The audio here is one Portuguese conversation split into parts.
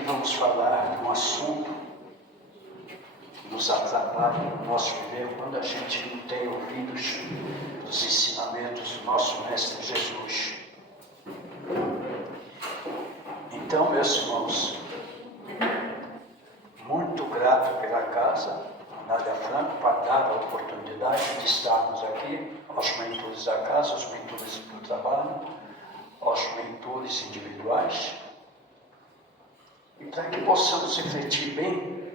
aqui vamos falar de um assunto que nos atrapalha no nosso viver quando a gente não tem ouvidos dos ensinamentos do nosso Mestre Jesus. Então, meus irmãos, muito grato pela casa, Nádia Franco, para dar a oportunidade de estarmos aqui, aos mentores da casa, aos mentores do trabalho, aos mentores individuais, e para que possamos refletir bem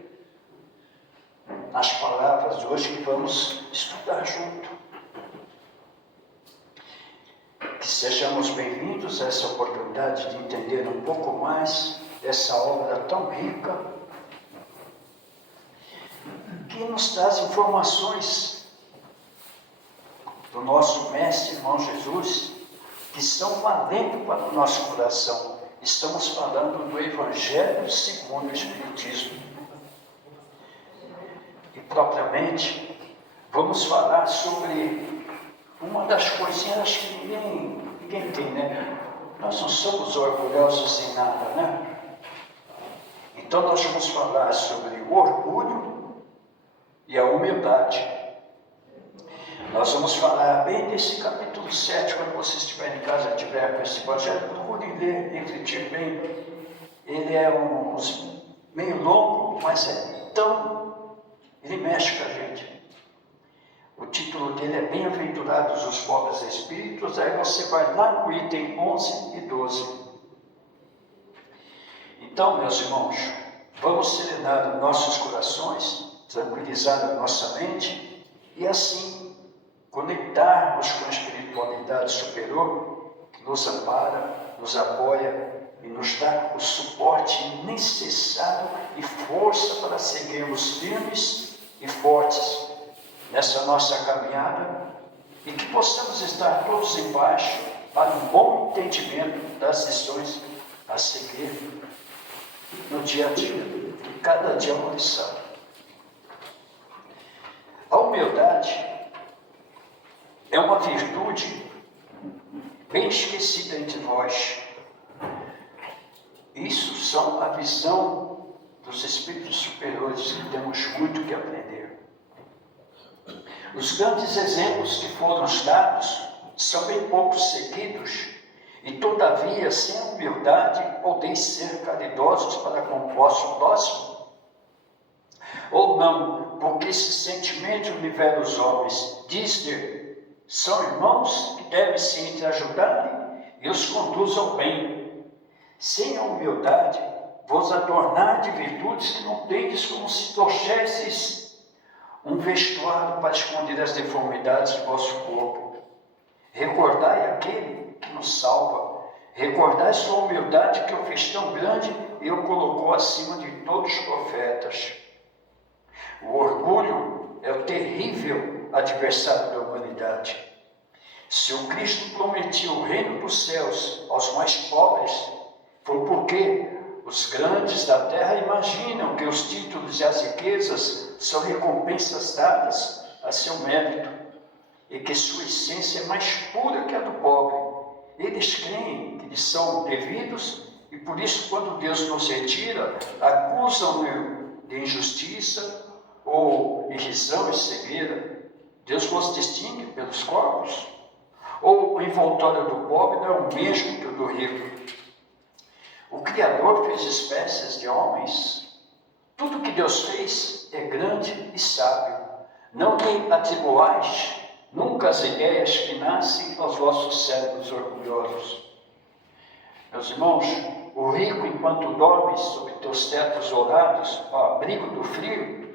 nas palavras de hoje que vamos estudar junto. Que sejamos bem-vindos a essa oportunidade de entender um pouco mais dessa obra tão rica, que nos traz informações do nosso Mestre, irmão Jesus, que são um alento para o nosso coração. Estamos falando do Evangelho segundo o Espiritismo. E propriamente, vamos falar sobre uma das coisinhas que ninguém tem, né? Nós não somos orgulhosos em nada, né? Então nós vamos falar sobre o orgulho e a humildade. Nós vamos falar bem desse capítulo 7, quando você estiver em casa e tiver com esse projeto, procure ler, refletir bem. Ele é meio longo, mas ele mexe com a gente. O título dele é Bem-aventurados os pobres espíritos, aí você vai lá no item 11 e 12. Então, meus irmãos, vamos serenar os nossos corações, tranquilizar a nossa mente e assim conectarmos com a espiritualidade superior que nos ampara, nos apoia e nos dá o suporte necessário e força para seguirmos firmes e fortes nessa nossa caminhada e que possamos estar todos embaixo para um bom entendimento das lições a seguir no dia a dia, e cada dia uma lição. A humildade é uma virtude bem esquecida entre nós. Isso são a visão dos espíritos superiores que temos muito que aprender. Os grandes exemplos que foram dados são bem pouco seguidos e, todavia, sem humildade, podeis ser caridosos para com o vosso próximo? Ou não, porque esse sentimento nivela os homens, diz-lhe, são irmãos que devem se entreajudarem e os conduz ao bem. Sem a humildade, vos adornar de virtudes que não tendes, como se trouxesses um vestuário para esconder as deformidades do vosso corpo. Recordai aquele que nos salva. Recordai sua humildade, que o fez tão grande e o colocou acima de todos os profetas. O orgulho é o terrível adversário da humanidade. Se o Cristo prometia o reino dos céus aos mais pobres, foi porque os grandes da terra imaginam que os títulos e as riquezas são recompensas dadas a seu mérito e que sua essência é mais pura que a do pobre. Eles creem que lhes são devidos e por isso, quando Deus nos retira, acusam-no de injustiça ou irrisão e cegueira. Deus nos distingue pelos corpos? Ou o envoltório do pobre não é o mesmo que o do rico? O Criador fez espécies de homens. Tudo que Deus fez é grande e sábio. Não lhe atribuais nunca as ideias que nascem aos vossos cérebros orgulhosos. Meus irmãos, o rico, enquanto dorme sob teus tetos dourados, ao abrigo do frio,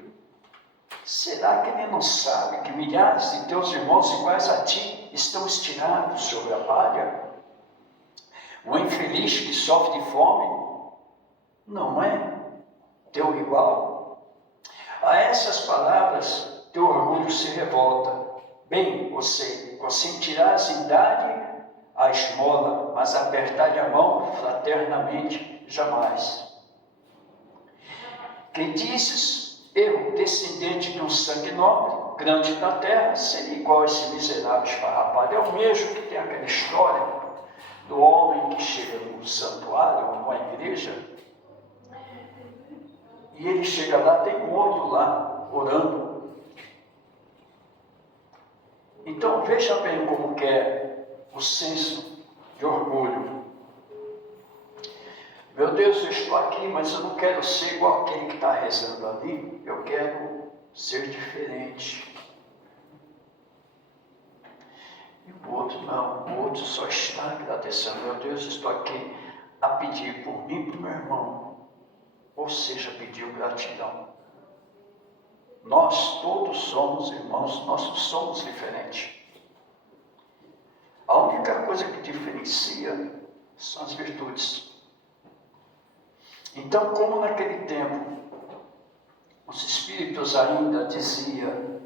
será que ele não sabe que milhares de teus irmãos iguais a ti estão estirados sobre a palha? O infeliz que sofre de fome não é teu igual? A essas palavras, teu orgulho se revolta. Bem, você consentirás em dar-lhe a esmola, mas apertar-lhe a mão fraternamente jamais. Que dizes, eu, descendente de um sangue nobre, grande da terra, seria igual a esse miserável esfarrapado. É o mesmo que tem aquela história do homem que chega num santuário ou numa igreja E ele chega lá, tem um outro lá, orando. Então veja bem como que é o senso de orgulho. Meu Deus, eu estou aqui, mas eu não quero ser igual aquele que está rezando ali. Eu quero ser diferente. E o outro não, o outro só está agradecendo. Meu Deus, estou aqui a pedir por mim e por meu irmão. Ou seja, pediu gratidão. Nós todos somos irmãos, nós somos diferentes. A única coisa que diferencia são as virtudes. Então, como naquele tempo os espíritos ainda diziam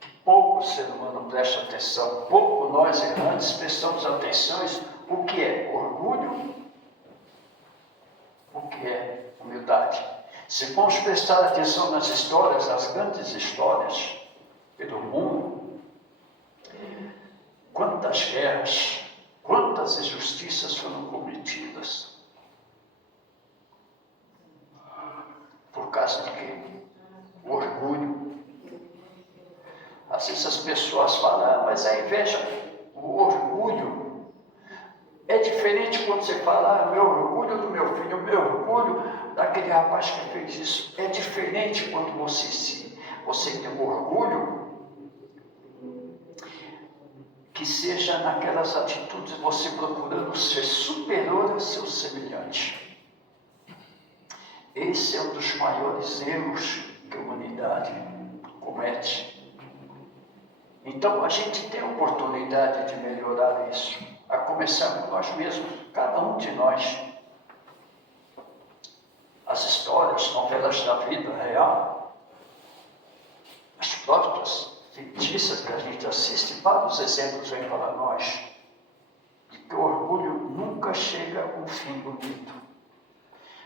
que pouco o ser humano presta atenção, pouco nós errantes prestamos atenção, o que é orgulho, o que é humildade. Se formos prestar atenção nas histórias, nas grandes histórias pelo mundo, quantas guerras, quantas injustiças foram cometidas. Por causa de quê? O orgulho. Às vezes as pessoas falam, mas a inveja, o orgulho, é diferente quando você fala, meu orgulho do meu filho, o meu orgulho daquele rapaz que fez isso. É diferente quando você tem um orgulho que seja naquelas atitudes, você procurando ser superior ao seu semelhante. Esse é um dos maiores erros que a humanidade comete. Então a gente tem a oportunidade de melhorar isso, a começar por nós mesmos, cada um de nós. As histórias, novelas da vida real, as próprias fictícias que a gente assiste, vários exemplos vêm para nós, de que o orgulho nunca chega a um fim bonito.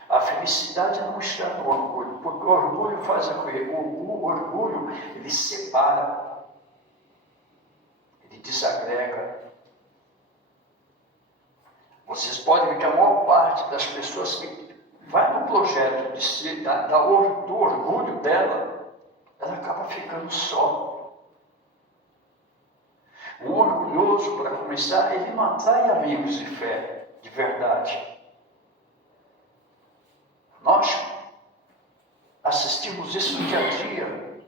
A felicidade não está no orgulho, porque o orgulho faz o quê? O orgulho, ele separa, ele desagrega. Vocês podem ver que a maior parte das pessoas que vai no projeto do orgulho dela, ela acaba ficando só. Um orgulhoso, para começar, ele não atrai amigos de fé, de verdade. Nós assistimos isso no dia a dia,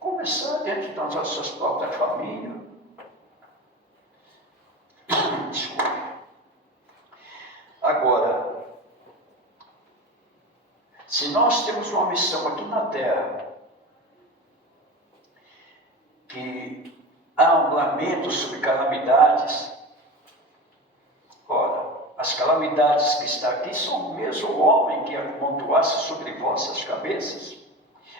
começar dentro das nossas próprias famílias. Desculpa. Agora, se nós temos uma missão aqui na Terra, que há um lamento sobre calamidades, ora, as calamidades que estão aqui são o mesmo homem que amontoasse sobre vossas cabeças.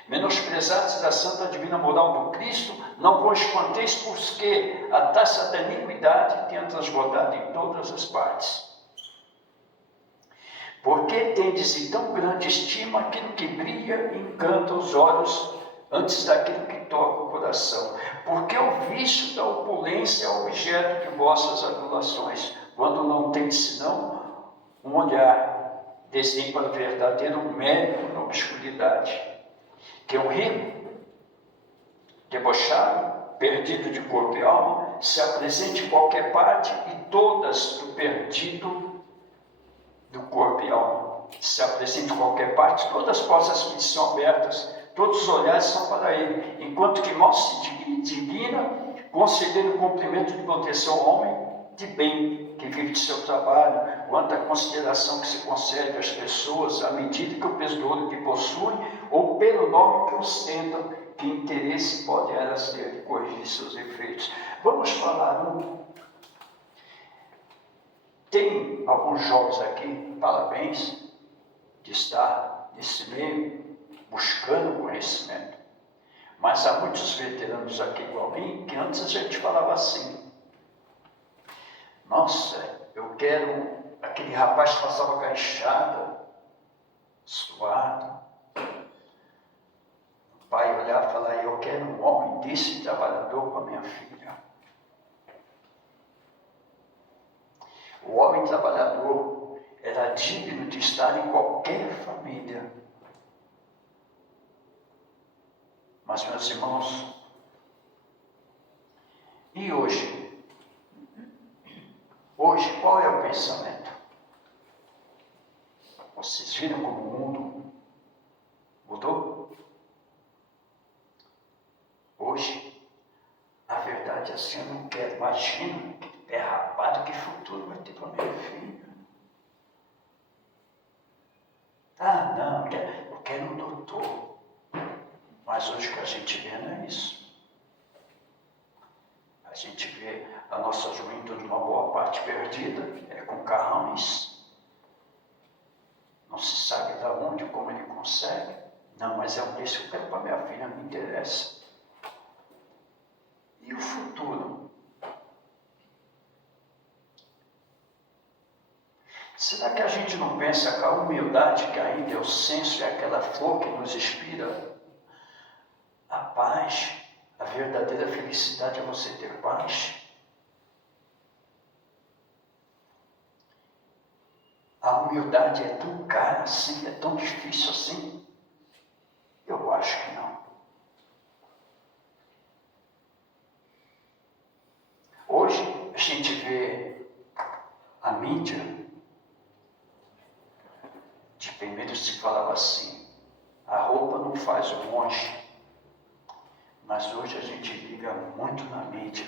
Menosprezados da santa divina moral do Cristo, não vos espanteis, porque a taça da iniquidade tem transbordado em todas as partes. Porque tendes de tão grande estima aquilo que brilha e encanta os olhos antes daquilo que toca o coração. Porque o vício da opulência é objeto de vossas adulações, quando não tem senão um olhar, desdém para o verdadeiro mérito na obscuridade, que é um rico, debochado, perdido de corpo e alma, se apresente em qualquer parte e todas do perdido do corpo e alma, se apresente em qualquer parte, todas as portas que são abertas, todos os olhares são para ele, enquanto que mal se digna, concedendo cumprimento de proteção ao homem de bem, que vive de seu trabalho, quanto à consideração que se concede às pessoas, à medida que o tesouro que possuem, ou pelo nome que ostentam, que interesse pode elas ter de corrigir seus efeitos. Vamos falar Tem alguns jovens aqui, parabéns, de estar nesse meio, buscando conhecimento. Mas há muitos veteranos aqui igual a mim, que antes a gente falava assim, nossa, eu quero aquele rapaz que passava com a enxada, suado. O pai olhava e falava, eu quero um homem desse trabalhador com a minha filha. O homem trabalhador era digno de estar em qualquer família, Mas, meus irmãos, e hoje? Hoje, qual é o pensamento? Vocês viram como o mundo mudou? Hoje, a verdade é assim, eu não quero. Imagina que derrapado, que futuro vai ter para meu filho. Ah, não, eu quero um doutor. Mas hoje o que a gente vê não é isso. A gente vê a nossa juventude, uma boa parte perdida, com carrões. Não se sabe de onde, como ele consegue. Não, mas é um preço que eu quero para minha filha, não me interessa. E o futuro? Será que a gente não pensa que a humildade que ainda é o senso, é aquela flor que nos inspira? A paz, a verdadeira felicidade é você ter paz. A humildade é tão cara assim, é tão difícil assim? Eu acho que não. Hoje a gente vê a mídia, primeiro se falava assim, a roupa não faz o monge, mas hoje a gente liga muito na mídia.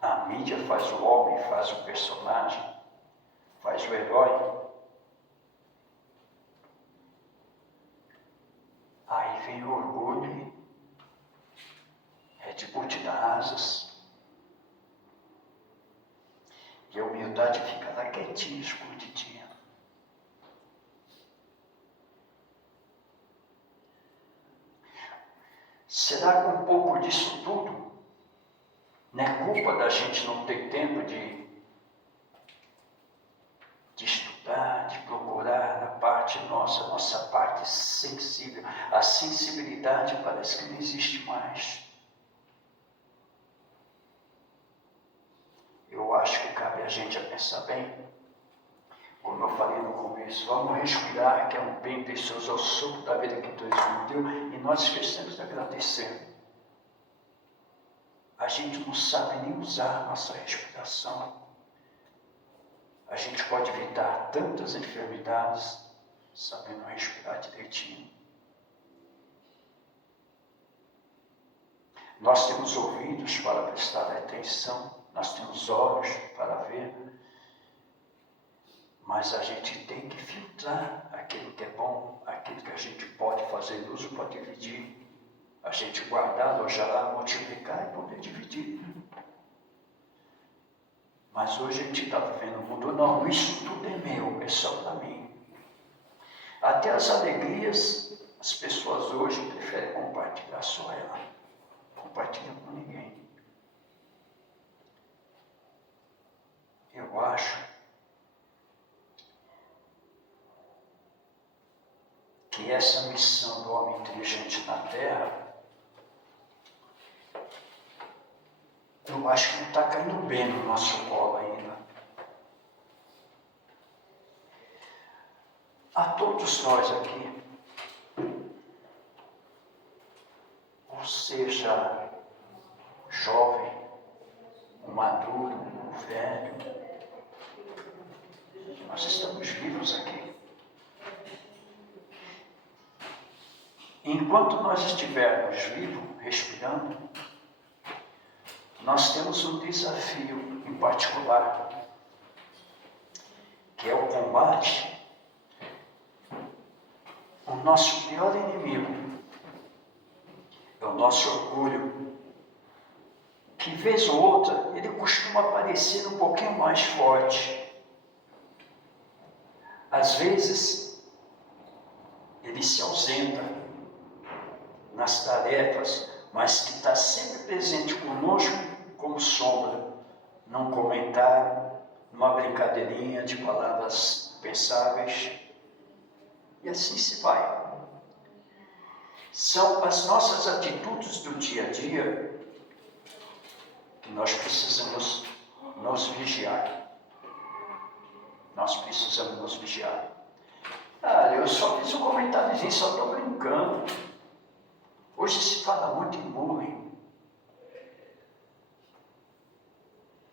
A mídia faz o homem, faz o personagem, faz o herói. Aí vem o orgulho, Red Bull te dá asas. E a humildade fica lá quietinha, escondidinha. Será que um pouco disso tudo não é culpa da gente não ter tempo de estudar, de procurar a parte nossa parte sensível? A sensibilidade parece que não existe mais. Eu acho que cabe a gente a pensar bem. Como eu falei no começo, vamos respirar, que é um bem precioso, é o suco da vida que Deus nos deu, e nós esquecemos de agradecer. A gente não sabe nem usar a nossa respiração. A gente pode evitar tantas enfermidades sabendo respirar direitinho. Nós temos ouvidos para prestar atenção, nós temos olhos para ver, mas a gente tem que filtrar aquilo que é bom, aquilo que a gente pode fazer uso para dividir, a gente guardar, alojar, multiplicar e poder dividir. Mas hoje a gente está vivendo um mundo, não, isso tudo é meu, é só para mim. Até as alegrias, as pessoas hoje preferem compartilhar só ela, compartilham com ninguém. Eu acho que essa missão do homem inteligente na Terra, eu acho que não está caindo bem no nosso colo ainda. A todos nós aqui, ou seja, jovem, o maduro, o velho, nós estamos vivos aqui. Enquanto nós estivermos vivos, respirando, nós temos um desafio em particular, que é o combate. O nosso pior inimigo é o nosso orgulho, que vez ou outra ele costuma aparecer um pouquinho mais forte. Às vezes ele se ausenta nas tarefas, mas que está sempre presente conosco como sombra, num comentário, numa brincadeirinha de palavras pensáveis, e assim se vai. São as nossas atitudes do dia a dia que nós precisamos nos vigiar. Nós precisamos nos vigiar. Ah, eu só fiz um comentáriozinho, só estou brincando. Hoje se fala muito em bullying.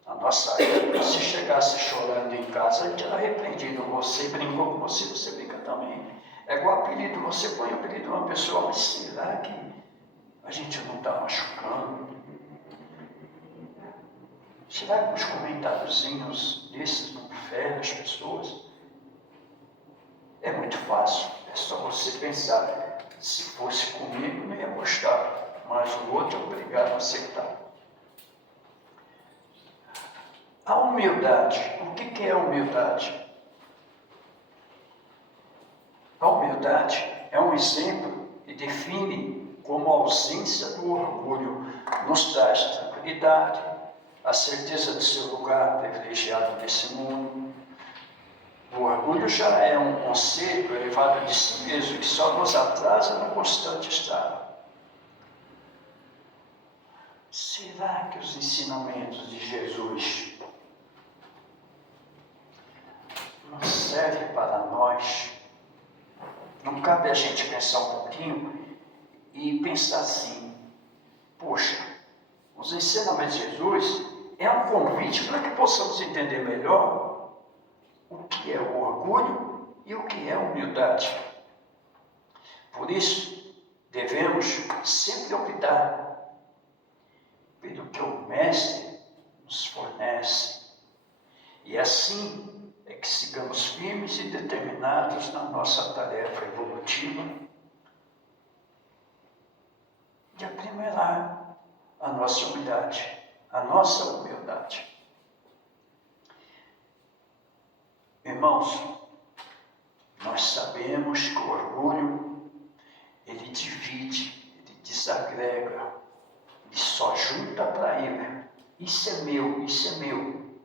Na nossa época, se chegasse chorando em casa, a gente era repreendido. Você brincou com você, você brinca também. É igual apelido, você põe o apelido de uma pessoa, mas será que a gente não está machucando? Será que os comentáriozinhos desses não ferem as pessoas? É muito fácil, é só você pensar. Se fosse comigo, não ia gostar, mas o outro é obrigado a aceitar. A humildade, o que é a humildade? A humildade é um exemplo e define como a ausência do orgulho nos traz tranquilidade, a certeza de seu lugar privilegiado nesse mundo. O orgulho já é um conceito elevado de si mesmo que só nos atrasa no constante estado. Será que os ensinamentos de Jesus não servem para nós? Não cabe a gente pensar um pouquinho e pensar assim: poxa, os ensinamentos de Jesus é um convite para que possamos entender melhor o que é o orgulho e o que é a humildade. Por isso, devemos sempre optar pelo que o Mestre nos fornece. E assim é que sigamos firmes e determinados na nossa tarefa evolutiva de aprimorar a nossa humildade, a nossa humildade. Irmãos, nós sabemos que o orgulho, ele divide, ele desagrega, ele só junta para ele. Isso é meu, isso é meu.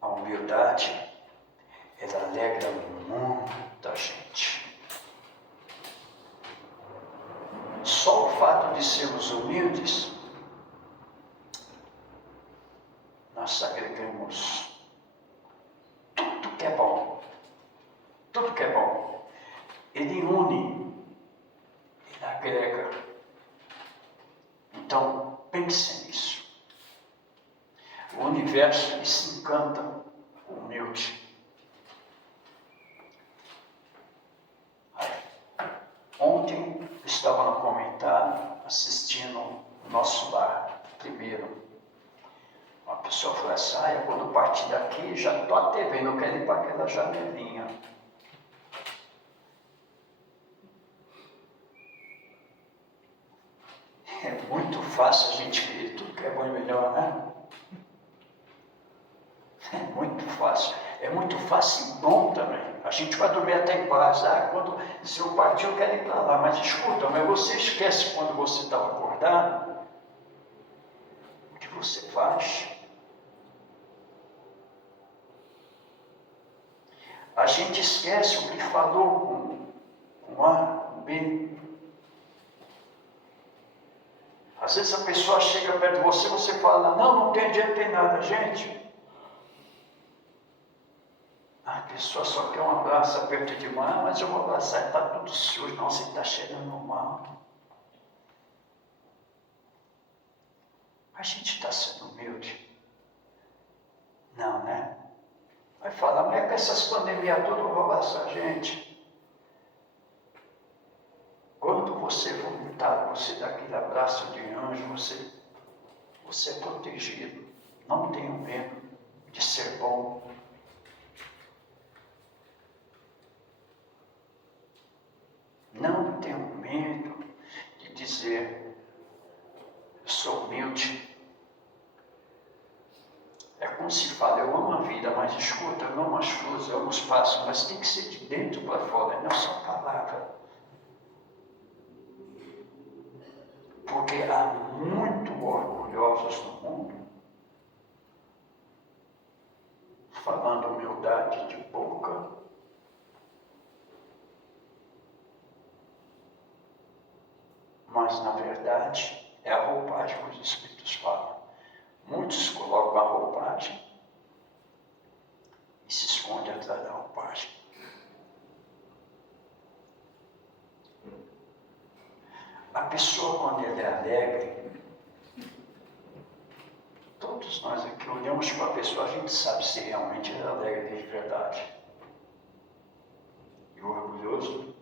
A humildade, ela alegra muita gente. Só o fato de sermos humildes, nós agregamos tudo que é bom. Tudo que é bom. Ele une, ele agrega. Então, pense nisso. O universo ele se encanta com o humilde. Ontem eu estava no comentário assistindo o Nosso Lar primeiro. Uma pessoa falou assim: eu quando partir daqui já estou até vendo, eu quero ir para aquela janelinha. É muito fácil a gente ver tudo que é bom e melhor, né? É muito fácil. É muito fácil e bom também. A gente vai dormir até em paz. Se eu partir, eu quero ir para lá. Mas escuta, mas você esquece quando você estava acordado o que você faz. A gente esquece o que falou com A, com B. Às vezes a pessoa chega perto de você, você fala: não tem dinheiro, não tem nada. Gente, a pessoa só quer um abraço, aperto de mão, mas eu vou abraçar, está tudo sujo, não, você está cheirando mal. A gente está sendo humilde? Não, né? Vai falar: mas é que essas pandemias todas eu vou abraçar a gente. Quando você voltar, você dá aquele abraço de anjo, você é protegido. Não tenha medo de ser bom. Não tenha medo de dizer: eu sou humilde. É como se fala: eu amo a vida, mas escuta, eu amo as flores, eu amo os passos, mas tem que ser de dentro para fora, não só palavra. Porque há muito orgulhosos no mundo, falando humildade de boca, mas na verdade é a roupagem que os Espíritos falam. Muitos colocam a roupagem e se escondem atrás da roupagem. A pessoa, quando ela é alegre, todos nós aqui olhamos para a pessoa, a gente sabe se realmente ela é alegre de verdade. E o orgulhoso,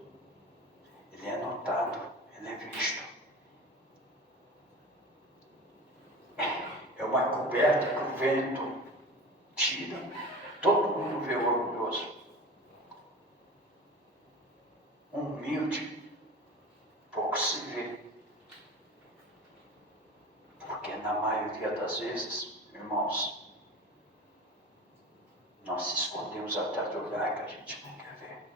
ele é notado, ele é visto. É uma coberta que o vento tira, todo mundo vê o orgulhoso. Humilde, pouco se vê. Porque na maioria das vezes, irmãos, nós se escondemos atrás do lugar que a gente não quer ver.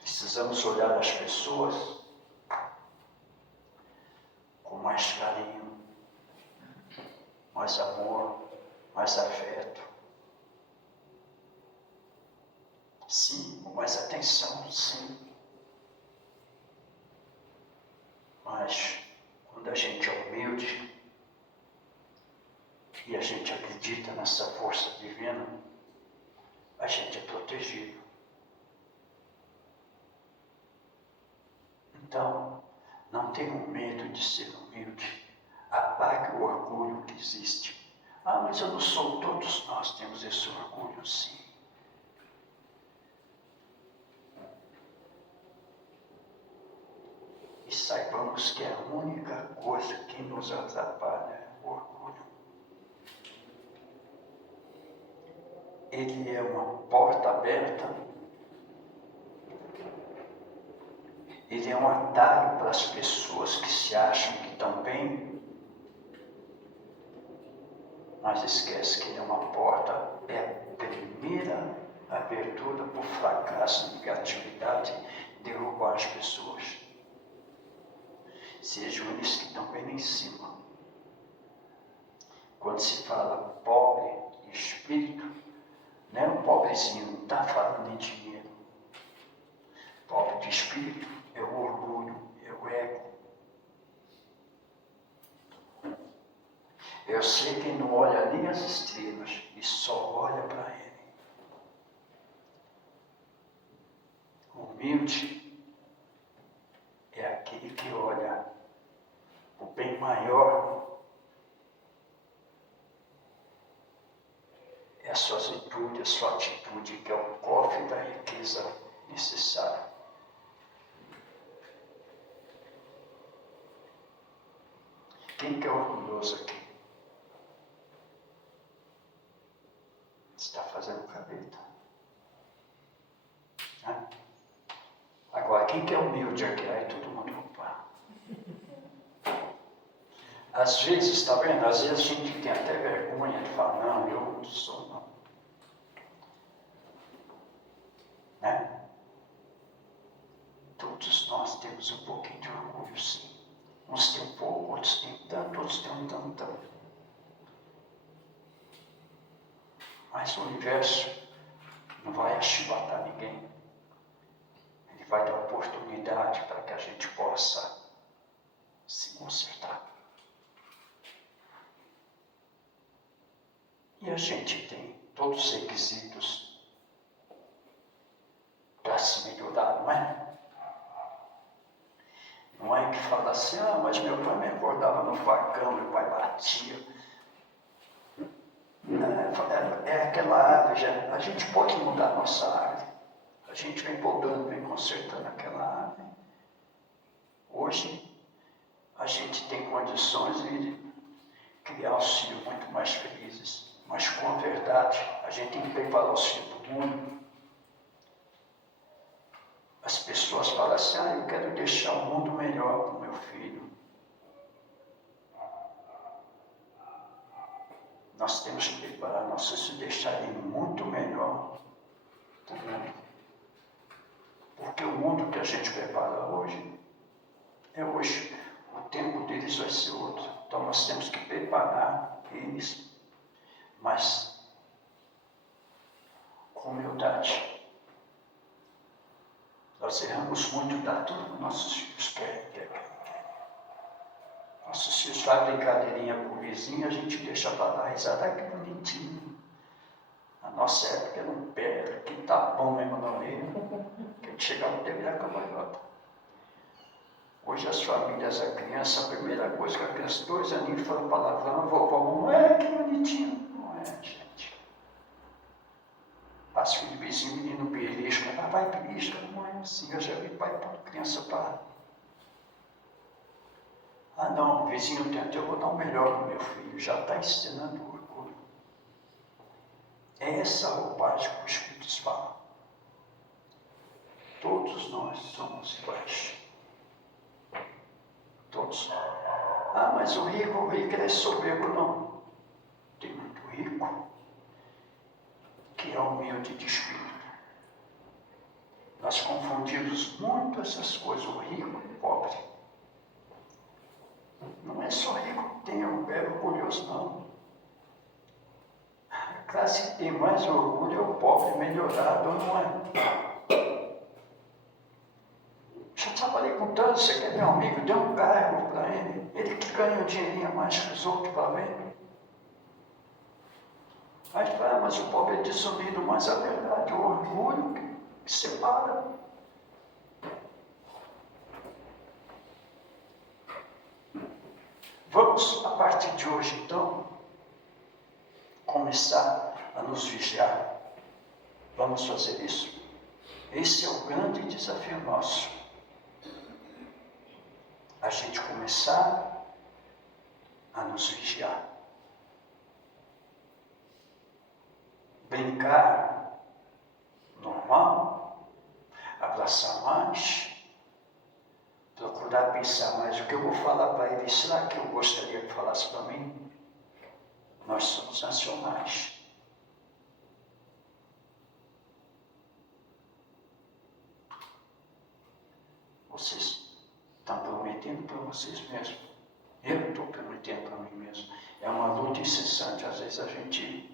Precisamos olhar as pessoas com mais carinho, mais amor, mais afeto. Sim, com mais atenção, sim. Mas quando a gente é humilde e a gente acredita nessa força divina, a gente é protegido. Então, não tenham medo de ser humilde. Apague o orgulho que existe. Ah, mas eu não sou. Todos nós temos esse orgulho, sim. E saibamos que a única coisa que nos atrapalha é o orgulho. Ele é uma porta aberta. Ele é um atalho para as pessoas que se acham que estão bem, mas esquece que ele é uma porta, é a primeira abertura para o fracasso, negatividade, derrubar as pessoas. Sejam eles que estão bem em cima. Quando se fala pobre em espírito, não é um pobrezinho, não está falando em dinheiro. Pobre de espírito é o orgulho, é o ego. Eu sei que não olha nem as estrelas e só olha para ele. Humilde é aquele que olha o bem maior. É a sua atitude que é o cofre da riqueza necessária. Quem que é orgulhoso aqui? Está fazendo cabeta. Agora, quem que é humilde aqui? Aí todo mundo opa. Às vezes, está vendo? Às vezes a gente tem até vergonha de falar, não, eu não sou, não. Né? Todos nós temos um pouquinho de orgulho, sim. Uns têm um pouco, outros têm tanto, outros têm um tantão. Mas o universo não vai achibatar ninguém. Ele vai dar oportunidade para que a gente possa se consertar. E a gente tem todos os requisitos para se melhorar, não é? Não é que fala assim, mas meu pai me acordava no facão, meu pai batia. É aquela árvore, a gente pode mudar a nossa árvore. A gente vem podando, vem consertando aquela árvore. Hoje, a gente tem condições de criar os filhos muito mais felizes. Mas com a verdade, a gente tem que preparar os filhos do mundo. As pessoas falam assim, eu quero deixar o mundo melhor para o meu filho. Nós temos que preparar nossos filhos, deixar ele muito melhor para o mundo. Porque o mundo que a gente prepara hoje, é hoje. O tempo deles vai ser outro. Então nós temos que preparar eles, mas com humildade. Nós erramos muito, dá tudo que nossos filhos querem. Nossos filhos fazem brincadeirinha com o vizinho, a gente deixa para dar risada, que bonitinho. A nossa época era um pé, que tá bom mesmo na orelha. chegar no tempo da cambalhota. Hoje as famílias, a criança, a primeira coisa que a criança, 2 aninhos, fala palavrão, vovó, mamãe, que bonitinho. Não é, gente. Passa o vizinho, o menino belisca, vai belisca, não é assim. Eu já vi pai para criança para. Ah não, o vizinho tenta, eu vou dar o melhor no meu filho, já está ensinando o orgulho. É essa roupagem que o Espírito fala. Todos nós somos iguais. Todos. Ah, mas o rico é soberbo, não. Tem muito rico que é humilde de espírito. Nós confundimos muito essas coisas, o rico e o pobre. Não é só rico que tem orgulhoso, não. A classe que tem mais orgulho é o pobre melhorado, não é? Já trabalhei com tanto, você quer meu amigo, dê um cargo para ele que ganha um dinheirinho a mais que os outros, para ver. Aí fala, mas o pobre é desunido, mas a verdade, o orgulho que separa. Vamos, a partir de hoje, então, começar a nos vigiar. Vamos fazer isso? Esse é o grande desafio nosso. A gente começar a nos vigiar. Brincar normal, abraçar mais, procurar pensar mais o que eu vou falar para ele. Será que eu gostaria que falasse para mim? Nós somos nacionais. Vocês estão prometendo para vocês mesmos. Eu estou prometendo para mim mesmo. É uma luta incessante. Às vezes a gente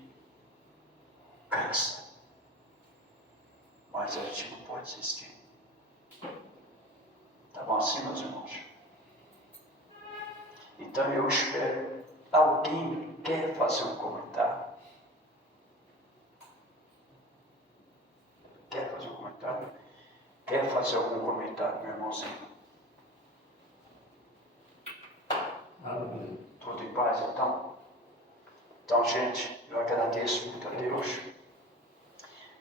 cansa. Mas a gente não pode desistir. Tá bom assim, meus irmãos? Então eu espero. Alguém quer fazer um comentário? Quer fazer um comentário? Quer fazer algum comentário, meu irmãozinho? Tudo em paz, então? Então, gente, eu agradeço muito a Deus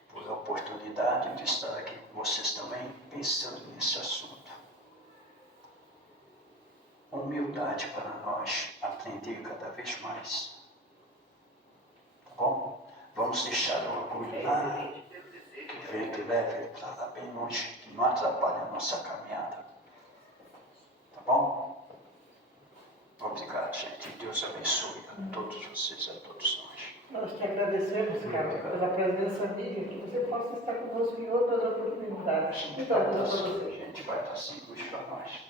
por a oportunidade de estar aqui com vocês também, pensando nesse assunto. Humildade para nós aprender cada vez mais. Tá bom? Vamos deixar o orgulho lá, que vem, que leve para lá bem longe, que não atrapalhe a nossa caminhada. Tá bom? Obrigado, gente. Deus abençoe a todos vocês, a todos nós. Nós te agradecemos, Carlos, pela presença amiga, que você possa estar conosco em outras oportunidades. A gente vai estar assim, buscar nós.